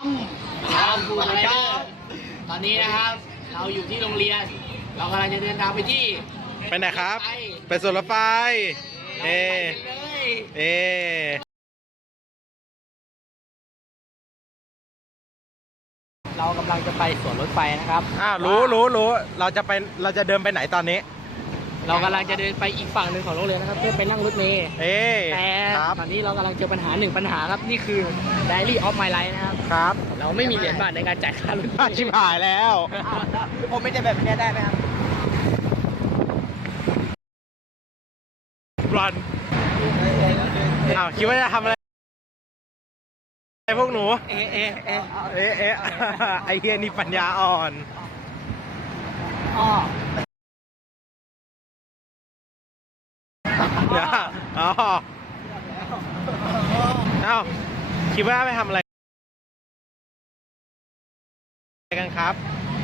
ครับคุณไรเดอร์ตอนนี้นะครับ เราอยู่ที่โรงเรียน เรากำลังจะเดินทางไปที่ไปไหนครับ ไปไปสวนรถไฟ เอไปกันเลยเอเรากำลังจะไปสวนรถไฟนะครับ อ้าวรู้รู้รู้เราจะไปเราจะเดินไปไหนตอนนี้ เรากำลังจะเดินไปอีกฝั่งหนึ่งของโรงเรียนนะครับ เพื่อไปนั่งรถเมล์เอแต่ครับตอนนี้เรากำลังเจอปัญหาหนึ่งปัญหาครับ นี่คือ Diary of My Life นะครับ ครับเราไม่มีเหรียญบาทในการจ่ายค่ารถเมอะล์ ชิบหายแล้ว ผมไม่ได้แบบนี้ได้ไหมครับ รันอ้าวคิดว่าจะทำอะไรไอ้พวกหนู เอะเอะเอะเอ๊ะเอ๊ะไอเฮียนี่ปัญญาอ่อนอ้อ อ๋อเอ้าคิดว่าไปทำอะไรกันครับ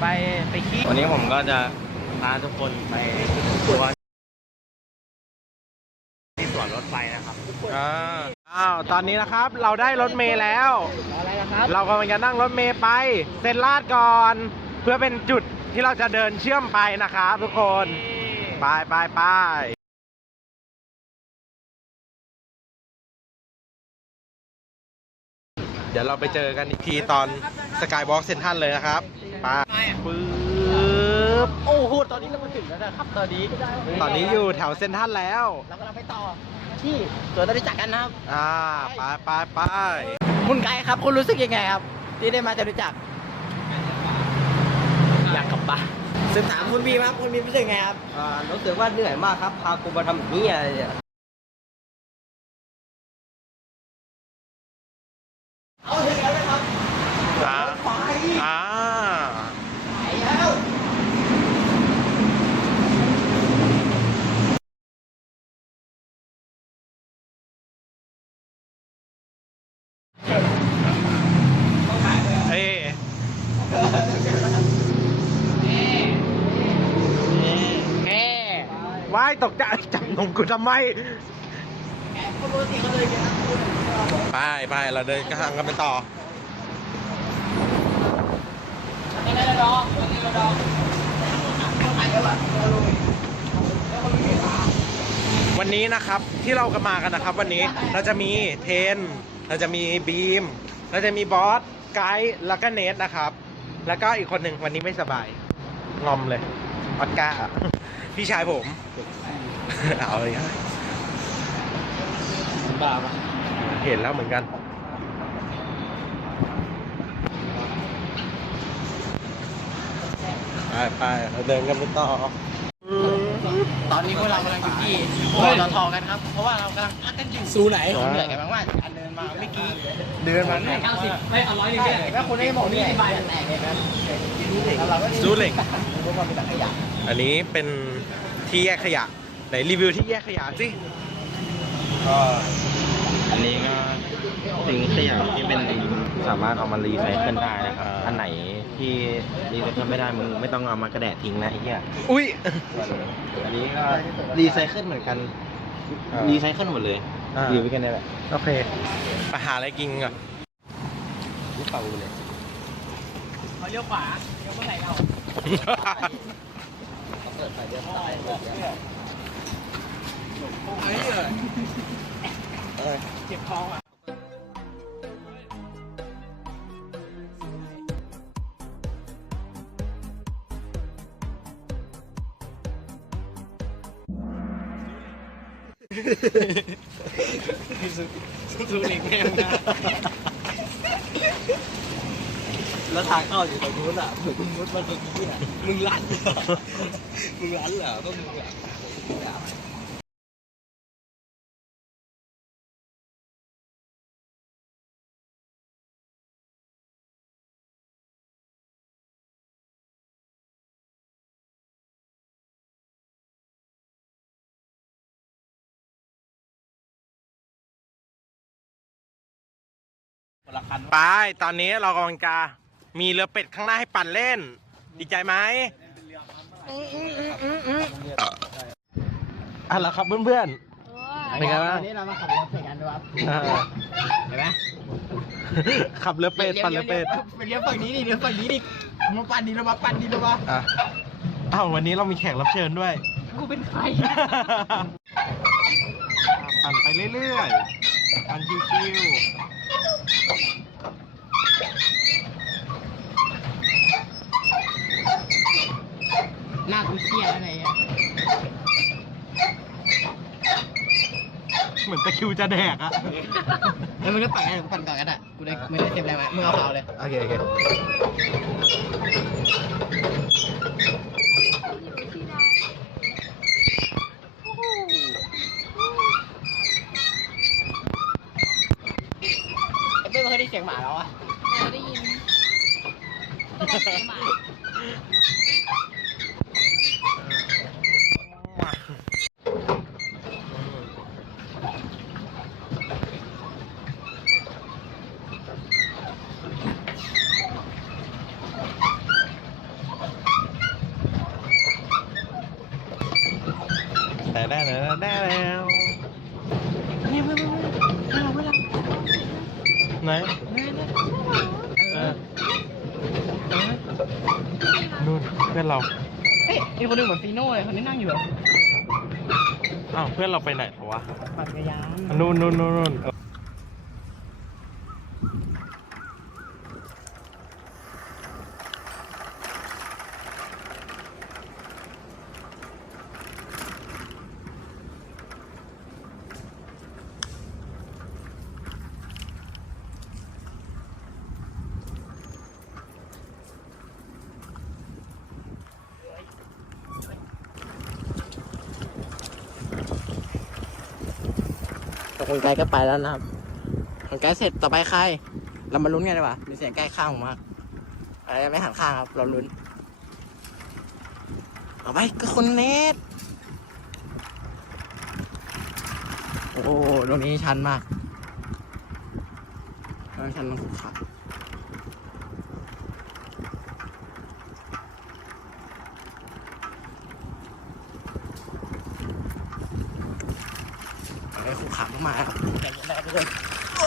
ไปไปขี้วันนี้ผมก็จะพาทุกคนไปทัวร์ที่สวนรถไฟนะครับอ่าอ้าวตอนนี้นะครับเราได้รถเมล์แล้ว อะไรนะครับเรากำลังจะนั่งรถเมล์ไปเซ็นลาดก่อน เพื่อเป็นจุดที่เราจะเดินเชื่อมไปนะครับทุกคน ไปไปไป ดี๋ยวเราไปเจอกันอีกทีตอนสกายวอล์กเซนทันเลยนะครับไปปึ๊บโอ้โหตอนนี้เรามาถึงแล้วนะครับ ตอนนี้ตอนนี้อยู่แถวเซนทันแล้ว เรากำลังไปต่อที่สวนจตุจักรกันนะครับอ่าไปไปไปคุณไกด์ครับ คุณรู้สึกยังไงครับ ที่ได้มาจตุจักรอยากกลับบ้านสืบถามคุณบีมครับคุณบีมรู้สึกไงครับ อ่ารู้สึกว่าเหนื่อยมากครับ พากูมาทำแบบนี้อะไรเนี่ย เอาถึงแล้วนะครับ อ่าอ่า ไปแล้ว เอ้ย แม่ ว้ายตกใจจับนมกูทำไมไปไปเราเดินกระหังกันไปต่อวันนี้นะครับที่เรากมากันนะครับ วันนี้เราจะมีเทน เราจะมีบีม เราจะมีบอสไกด์แล้วก็เนทนะครับ แล้วก็อีกคนหนึ่งวันนี้ไม่สบายงอมเลย ออสการ์พี่ชายผมเอาเลยครับบ้าปะเห็นแล้วเหมือนกันไปไปเราเดินกันไปต่อตอนนี้พวกเรากำลังอยู่ที่ปตทกันครับ เพราะว่าเรากำลังพักกันอยู่ซูไหนผมเหนื่อยกันมากๆอันเดินมาเมื่อกี้ เดินมาเก้าสิบไม่เอาร้อยหนึงแค่ถ้าคุณได้บอกนี่อธิบายแตกเลยนะแล้วเราก็ซูเหล็กพวกมันเป็นถังขยะอันนี้เป็นที่แยกขยะไหนรีวิวที่แยกขยะสิก็อันนี้ก็สิ่งขยะที่เป็นสามารถเอามารีไซเคิลได้นะครับอันไหนที่รีไซเคิลไม่ได้มึงไม่ต้องเอามากระแดะทิ้งนะไอ้เหี้ยอุ้ยส่วนอันนี้ก็รีไซเคิลเหมือนกันอ่ารีไซเคิลหมดเลย อ่า รีไว้กันนี่แหละโอเคไปหาอะไรกินก่อนลูกเป่าเลยเขาเลี้ยวขวาเลี้ยวเมื่อไหร่เราเจ็บท้องอะ ซูหลิงแม่งนะแล้วทางเข้าอยู่ตรงนู้นอะมึงมุดมาตรงนี้อะมึงรันเหรอมึงรันเหรอต้องมึงหลั ไปตอนนี้เรากำลังจะมีเรือเป็ดข้างหน้าให้ปั่นเล่น ดีใจไหมอะแล้วครับเพื่อนโอ้ยเป็นไงบ้างวันนี้เรามาขับรถใส่กันดูครับเออเห็นไหมขับเรือเป็ดปั่นเรือเป็ดไปเลี้ยวฝั่งนี้ดิเลี้ยวฝั่งนี้ดิมาปั่นดิเรามาปั่นดิเรามาอะอ้าววันนี้เรามีแขกรับเชิญด้วยกูเป็นใครปั่นไปเรื่อยๆปั่นชิว หน้ากูเครียดอะไรเงี้ยๆเหมือนตะคริวจะแดกอะแล้วมึงก็ปั่นกันกูปั่นก่อนกันอะกูได้ไม่ได้เต็มแรงไว้มึงเอาเขาเลยโอเคโอเค ไอ้เป้ไม่เคยได้เสียงหมาแล้วอะ ได้ยินหมา แต่ ได้แล้วได้แล้วนี่เพื่อนเพื่อนเพื่อนเพื่อนไหนเออนู่นเพื่อนเราเฮ้ยมีคนหนึงเหมือนฟีโน่เลยคนนี้นั่งอยู่แบบอ้าวเพื่อนเราไปไหนวะปั่นจักรยานนู่นนู่นนู่น แต่คนไกลก็ไปแล้วนะครับคนไกลเสร็จต่อไปใคร เรามาลุ้นกันดีกว่ามีเสียงใกล้ข้างผมมากอะไรไม่หันข้างครับ เราลุ้นต่อไปก็คนเนตโอ้โหตรงนี้ชันมากชันมันขุกขัก ไอ้ขุกขักมาอย่างนี้ได้ด้วย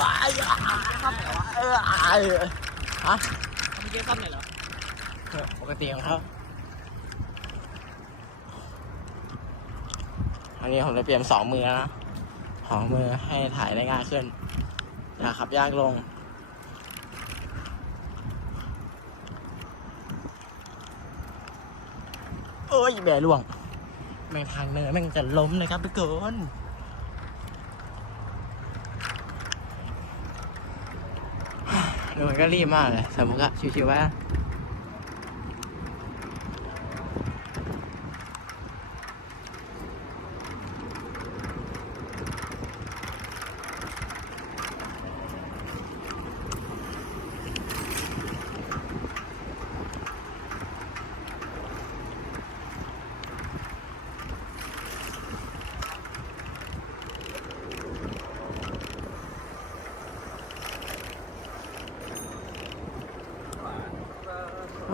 ว้ายครับเอออายฮะมีเกมซ่อมเลยเหรอเออปกติของเขาอันนี้ผมจะเปลี่ยนสองมือแล้วนะสองมือให้ถ่ายได้ง่ายขึ้นอย่าขับยากลงโอ้ยแบล่วงแม่งทางเนินแม่งจะล้มนะครับทุกคนเดี๋ยว มันก็รีบมากเลยสมมติก็ชิวๆว่า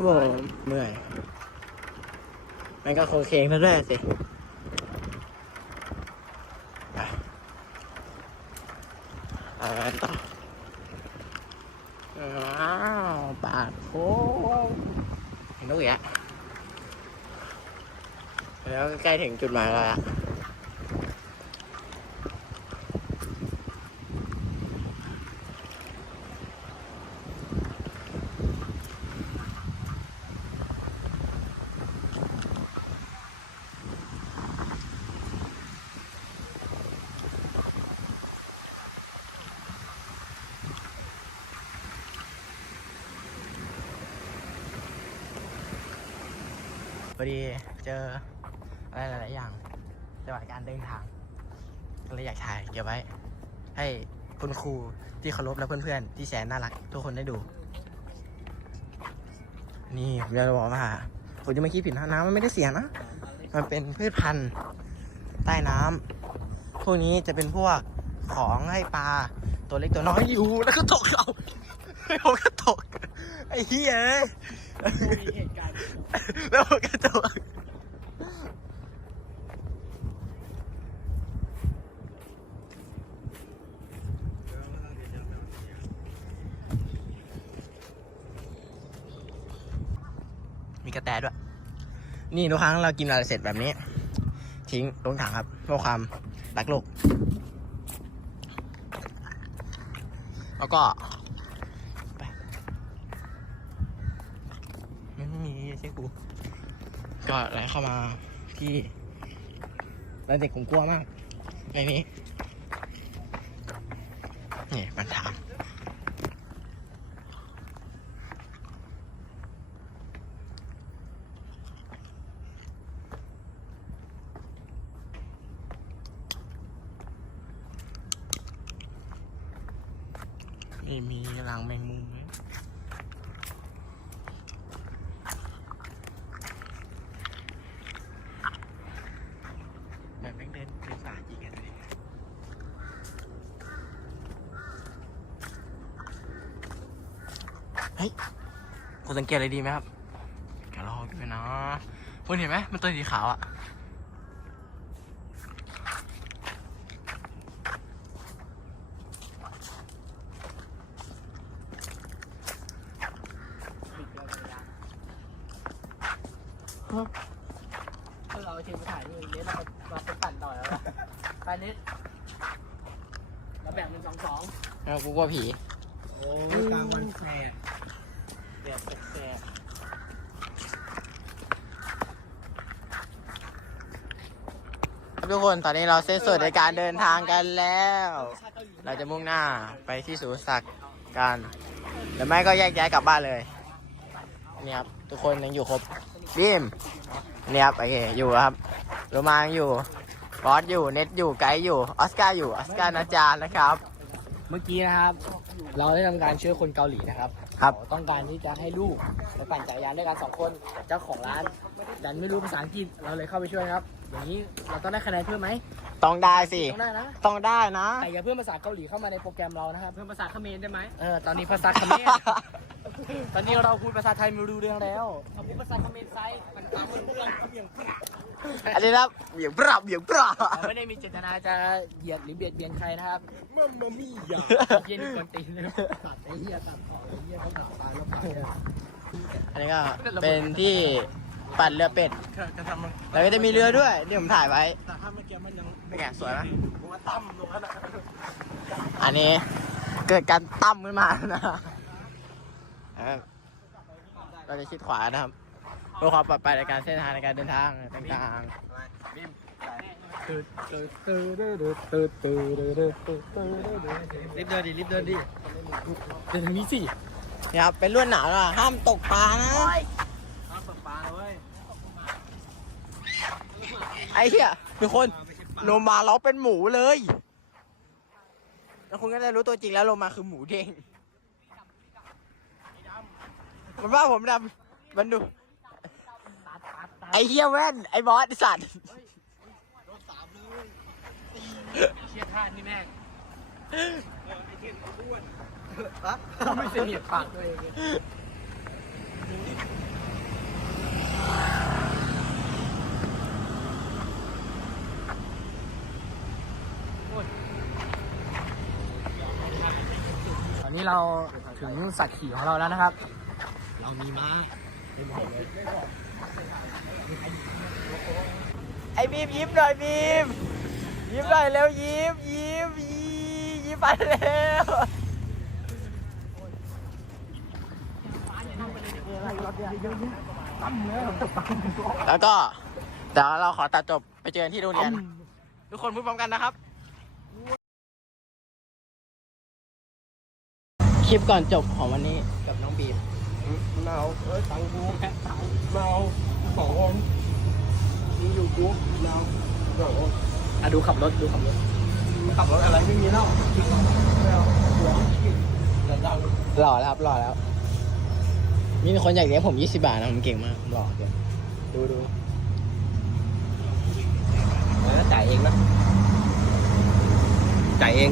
ผมเมื่อยมันก็โคงเคงซะด้วยสิไปอ้าวปากโค้งเห็นลูกอีกแล้วแล้วใกล้ถึงจุดหมายแล้ว พอดีเจออะไรหลาย ๆ อย่างจังหวะการเดินทางก็เลยอยากถ่ายเก็บไว้ ให้คุณครูที่เคารพและเพื่อน ๆ ที่แสนน่ารัก ทุกคนได้ดู นี่ผมจะบอกว่าผมจะไม่คิดผิดนะน้ำมันไม่ได้เสียนะ มันเป็นพืชพันธุ์ใต้น้ำพวกนี้จะเป็นพวกของให้ปลาตัวเล็กตัวน้อยอยู่แล้วก็ตกเอาผมก็ตก ไอ้เหี้ย เหตุการณ์แล้วก็จะวามีกระแตด้วย นี่ทุกครั้งเรากินอะไรเสร็จแบบนี้ ทิ้งลงถังครับเพื่อความรักโลก แล้วก็ ไม่มีใช่กูก็ไหลเข้ามาที่ตอนเด็กผมกลัวมาก ในนี้นี่บันทามนี่มีรังแมงมุมไหมแบบแม่งเดินเดินป่าจริงกันเลยเฮ้ย คุณสังเกตอะไรดีไหมครับกระรอกด้วยนะคุณเห็นไหมมันตัวสีขาวอะถ้าเราทีมไปถ่ายนี่เนสเราเราไปปั่นต่อแล้วล่ะไปเนสเราแบ่งเป็นสองสอง แล้วกูกลัวผี โอ้ยกลางวันแสกแดดแสก ครับ ทุกคนตอนนี้เราเส้นสุดในการเดินทางกันแล้ว เราจะมุ่งหน้าไปที่สูสักกันหรือไม่ก็แยกย้ายกลับบ้านเลยนี่ครับทุกคนยังอยู่ครบบีมนี่ครับโอเคอยู่ครับโรมายังอยู่บอสอยู่เน็ตอยู่ไกด์อยู่ออสการ์อยู่ออสการ์นาจารนะครับ เมื่อกี้นะครับ เราได้ทำการช่วยคนเกาหลีนะครับครับ เขาต้องการที่จะให้ลูกไปปั่นจักรยานด้วยกันสองคนแต่เจ้าของร้านดันไม่รู้ภาษาอังกฤษเราเลยเข้าไปช่วยครับ อย่างนี้เราต้องได้คะแนนเพิ่มไหมต้องได้สิ ต้องได้นะต้องได้นะ แต่อย่าเพิ่มภาษาเกาหลีเข้ามาในโปรแกรมเรานะครับเพิ่มภาษาเขมรได้ไหมเออตอนนี้ภาษาเขมรตอนนี้เราพูดภาษาไทยไม่รู้เรื่องแล้วเราพูดภาษาเขมรไซมันตามเรื่องเบี่ยงอันนี้ครับเหวี่ยงปรับเหวี่ยงปรับเราไม่ได้มีเจตนาจะเหยียดหรือเบียดเบียนใครนะครับเมื่อมามีอย่าเยี่ยนี่กวนตีนเลยตัดไอ้เหี้ยตัดต่อไอ้เหี้ยเขาตัดตายแล้วไปอะอันนี้ก็เป็นที่ ปั่นเรือเป็ดจะทำมันแล้วก็จะมีเรือด้วยที่ผมถ่ายไว้ แต่ถ้าเมื่อกี้มันยังเป็นไงสวยไหมผมว่าตั้มลงขนาดนั้นอันนี้เกิดการตั้มขึ้นมานะเออเราจะชิดขวานะครับเพื่อความปลอดภัยในการเส้นทางในการเดินทางต่างตื่นตื่นตื่นตื่นตื่นตื่นตื่นตื่นตื่นตื่นๆรีบเดินดิรีบเดินดิเดินทางนี้สินี่ครับเป็นลวดหนาวนะห้ามตกปลานะ น้ำปลาเว้ย ไอ้เหี้ยทุกคนโลมาเราเป็นหมูเลย แล้วคุณก็จะรู้ตัวจริงแล้วโลมาคือหมูเด้งมันว่าผมดำมันดูตัดตัดตัดไอ้เหี้ยแว่น ไอ้บอสไอ้สัตว์เชี่ยท่านี่แม่งไม่เสียดปากตัวเองเลย นี้เราถึงสัตว์ขี่ของเราแล้วนะครับ เรามีม้าไอ้บีมยิ้มหน่อยบีม ยิ้มหน่อยเร็วยิ้มยิ้มยิ้มยิ้มไปเร็วแล้วก็เดี๋ยวเราขอตัดจบไปเจอกันที่โรงเรียนทุกคนพูดพร้อมกันนะครับ คลิปก่อนจบของวันนี้กับน้องบีมเมาเอ้ยตังกูเมาสององค์มีอยู่กูเมาสององค์อะดูขับรถดูขับรถขับรถอะไรไม่มีเหล้าไม่เอาหัวอย่าดังหล่อแล้วครับหล่อแล้ว มีคนอยากเลี้ยงผม20บาทนะผมเก่งมากผมหล่อเดี๋ยวดูดูแล้วจ่ายเองนะจ่ายเอง